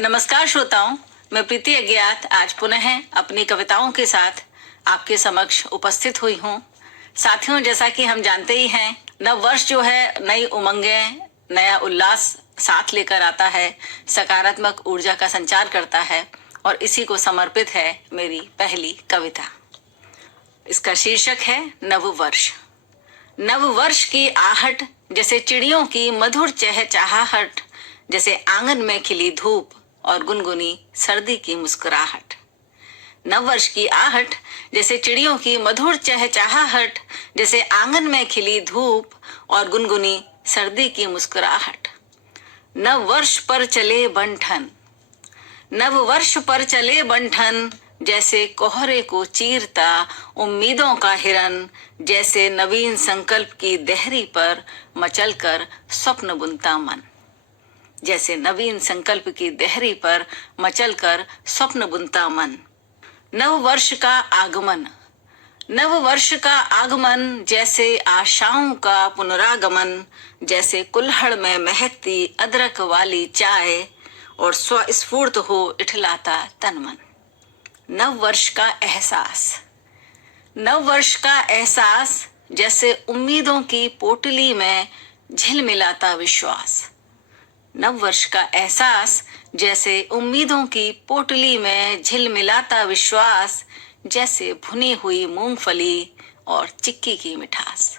नमस्कार श्रोताओं, मैं प्रीति अज्ञात आज पुनः अपनी कविताओं के साथ आपके समक्ष उपस्थित हुई हूँ। साथियों, जैसा कि हम जानते ही हैं, नव वर्ष जो है नई उमंगें, नया उल्लास साथ लेकर आता है, सकारात्मक ऊर्जा का संचार करता है और इसी को समर्पित है मेरी पहली कविता। इसका शीर्षक है नव वर्ष। नव वर्ष की आहट जैसे चिड़ियों की मधुर चहचहाहट, जैसे आंगन में खिली धूप और गुनगुनी सर्दी की मुस्कुराहट। नव वर्ष की आहट जैसे चिड़ियों की मधुर चहचहाहट, जैसे आंगन में खिली धूप और गुनगुनी सर्दी की मुस्कुराहट। नव वर्ष पर चले बंठन, नव वर्ष पर चले बंठन, जैसे कोहरे को चीरता उम्मीदों का हिरन, जैसे नवीन संकल्प की देहरी पर मचलकर स्वप्न बुनता मन। जैसे नवीन संकल्प की देहरी पर मचलकर स्वप्न बुनता मन। नव वर्ष का आगमन, नव वर्ष का आगमन, जैसे आशाओं का पुनरागमन, जैसे कुल्हड़ में महकती अदरक वाली चाय और स्वस्फूर्त हो इठलाता तन मन। नव वर्ष का एहसास, नव वर्ष का एहसास, जैसे उम्मीदों की पोटली में झिलमिलाता विश्वास। नव वर्ष का एहसास, जैसे उम्मीदों की पोटली में झिलमिलाता विश्वास, जैसे भुनी हुई मूंगफली और चिक्की की मिठास।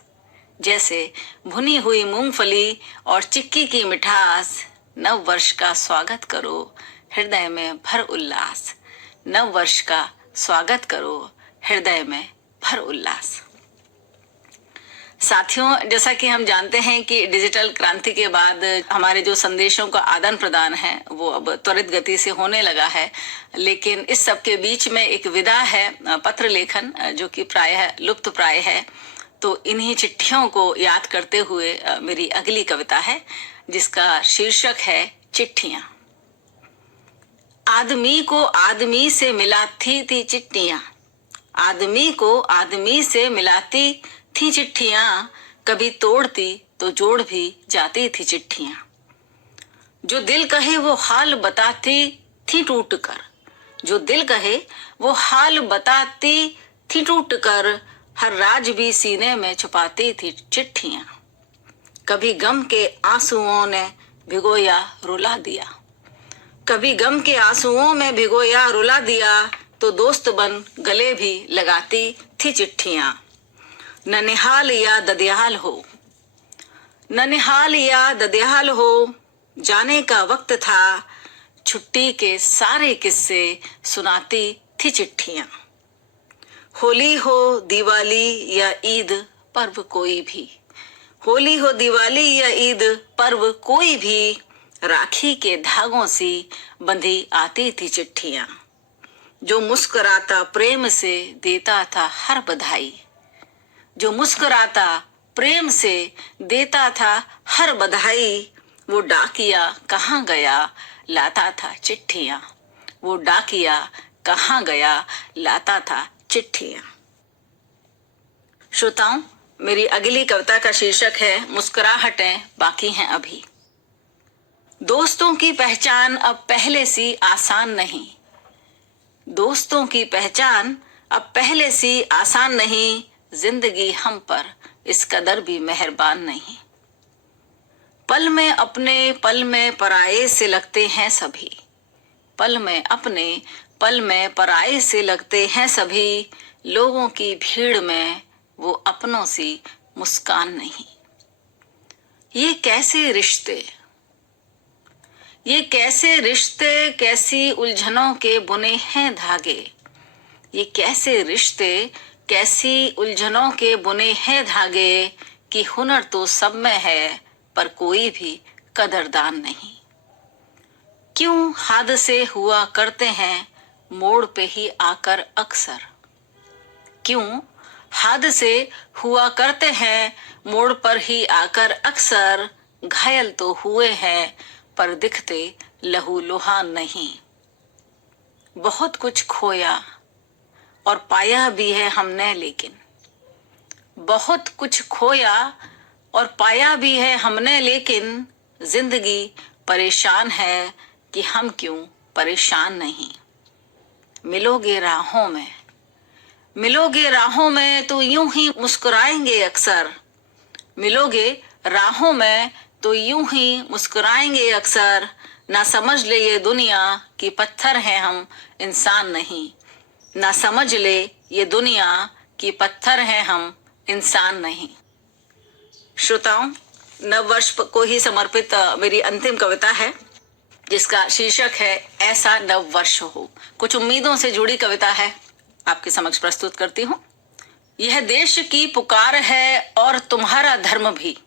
जैसे भुनी हुई मूंगफली और चिक्की की मिठास। नव वर्ष का स्वागत करो हृदय में भर उल्लास। नव वर्ष का स्वागत करो हृदय में भर उल्लास। साथियों, जैसा कि हम जानते हैं कि डिजिटल क्रांति के बाद हमारे जो संदेशों का आदान प्रदान है वो अब त्वरित गति से होने लगा है, लेकिन इस सब के बीच में एक विधा है पत्र लेखन, जो कि प्रायः लुप्त प्राय है। तो इन्हीं चिट्ठियों को याद करते हुए मेरी अगली कविता है, जिसका शीर्षक है चिट्ठियां। आदमी को आदमी से मिलाती थी चिट्ठियां, आदमी को आदमी से मिलाती थी चिट्ठियां, कभी तोड़ती तो जोड़ भी जाती थी चिट्ठियां। जो दिल कहे वो हाल बताती थी टूट कर, जो दिल कहे वो हाल बताती थी टूट कर, हर राज भी सीने में छुपाती थी चिट्ठियां। कभी गम के आंसुओं ने भिगोया रुला दिया, कभी गम के आंसुओं में भिगोया रुला दिया, तो दोस्त बन गले भी लगाती थी चिट्ठियां। ननिहाल या ददियाल हो, ननिहाल या ददियाल हो, जाने का वक्त था, छुट्टी के सारे किस्से सुनाती थी चिट्ठियां। होली हो दिवाली या ईद पर्व कोई भी, होली हो दिवाली या ईद पर्व कोई भी, राखी के धागों सी बंधी आती थी चिट्ठियां। जो मुस्कुराता प्रेम से देता था हर बधाई, जो मुस्कुराता प्रेम से देता था हर बधाई, वो डाकिया कहाँ गया लाता था चिट्ठियां, वो डाकिया कहाँ गया लाता था चिट्ठियां। श्रोताओं, मेरी अगली कविता का शीर्षक है मुस्कुराहटें बाकी हैं अभी। दोस्तों की पहचान अब पहले सी आसान नहीं, दोस्तों की पहचान अब पहले सी आसान नहीं, जिंदगी हम पर इस कदर भी मेहरबान नहीं। पल में अपने पल में पराये से लगते हैं सभी, पल में अपने पल में पराये से लगते हैं सभी, लोगों की भीड़ में वो अपनों सी मुस्कान नहीं। ये कैसे रिश्ते, ये कैसे रिश्ते, कैसी उलझनों के बुने हैं धागे, ये कैसे रिश्ते, कैसी उलझनों के बुने हैं धागे, कि हुनर तो सब में है पर कोई भी कदरदान नहीं। क्यों हादसे हुआ करते हैं मोड़ पे ही आकर अक्सर, क्यों हादसे हुआ करते हैं मोड़ पर ही आकर अक्सर, घायल तो हुए हैं पर दिखते लहू लुहान नहीं। बहुत कुछ खोया और पाया भी है हमने, लेकिन बहुत कुछ खोया और पाया भी है हमने, लेकिन जिंदगी परेशान है कि हम क्यों परेशान नहीं। मिलोगे राहों में, मिलोगे राहों में तो यूं ही मुस्कुराएंगे अक्सर। मिलोगे राहों में तो यूं ही मुस्कुराएंगे अक्सर। ना समझ ले ये दुनिया कि पत्थर हैं हम, इंसान नहीं। ना समझ ले ये दुनिया कि पत्थर हैं हम, इंसान नहीं। श्रोताओं, नव वर्ष को ही समर्पित मेरी अंतिम कविता है, जिसका शीर्षक है ऐसा नव वर्ष हो। कुछ उम्मीदों से जुड़ी कविता है, आपके समक्ष प्रस्तुत करती हूँ। यह देश की पुकार है और तुम्हारा धर्म भी,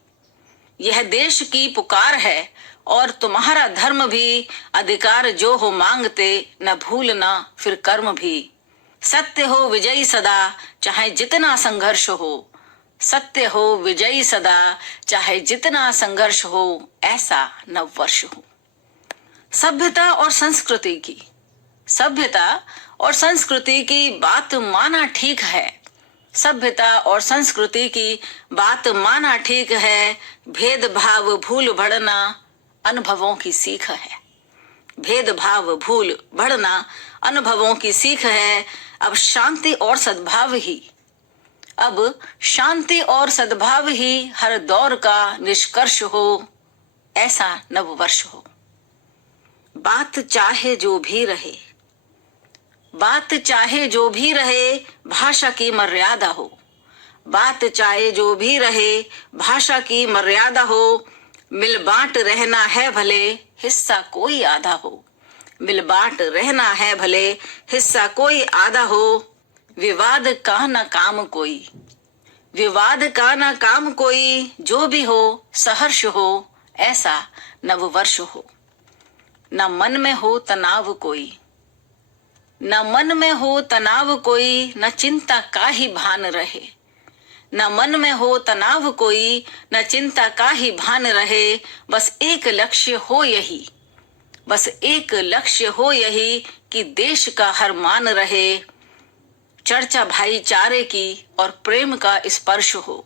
यह देश की पुकार है और तुम्हारा धर्म भी। अधिकार जो हो मांगते न भूलना फिर कर्म भी। सत्य हो विजयी सदा चाहे जितना संघर्ष हो, सत्य हो विजयी सदा चाहे जितना संघर्ष हो, ऐसा नव वर्ष हो। सभ्यता और संस्कृति की, सभ्यता और संस्कृति की बात माना ठीक है। सभ्यता और संस्कृति की बात माना ठीक है। भेदभाव भूल बढ़ना अनुभवों की सीख है। भेदभाव भूल बढ़ना अनुभवों की सीख है। अब शांति और सद्भाव ही, अब शांति और सद्भाव ही हर दौर का निष्कर्ष हो, ऐसा नव वर्ष हो। बात चाहे जो भी रहे, बात चाहे जो भी रहे, भाषा की मर्यादा हो। बात चाहे जो भी रहे, भाषा की मर्यादा हो। मिल बांट रहना है भले, हिस्सा कोई आधा हो। मिल बांट रहना है भले, हिस्सा कोई आधा हो। विवाद का न काम कोई, विवाद का न काम कोई। जो भी हो सहर्ष हो, ऐसा नव वर्ष हो। न मन में हो तनाव कोई, न मन में हो तनाव कोई। न चिंता का ही भान रहे, न मन में हो तनाव कोई। न चिंता का ही भान रहे। बस एक लक्ष्य हो यही, बस एक लक्ष्य हो यही कि देश का हर मान रहे। चर्चा भाईचारे की और प्रेम का स्पर्श हो।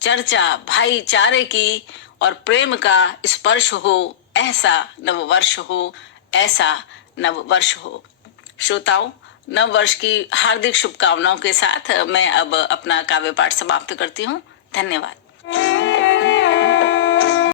चर्चा भाईचारे की और प्रेम का स्पर्श हो, ऐसा नव वर्ष हो, ऐसा नव वर्ष हो। श्रोताओं, नव वर्ष की हार्दिक शुभकामनाओं के साथ मैं अब अपना काव्य पाठ समाप्त करती हूँ। धन्यवाद।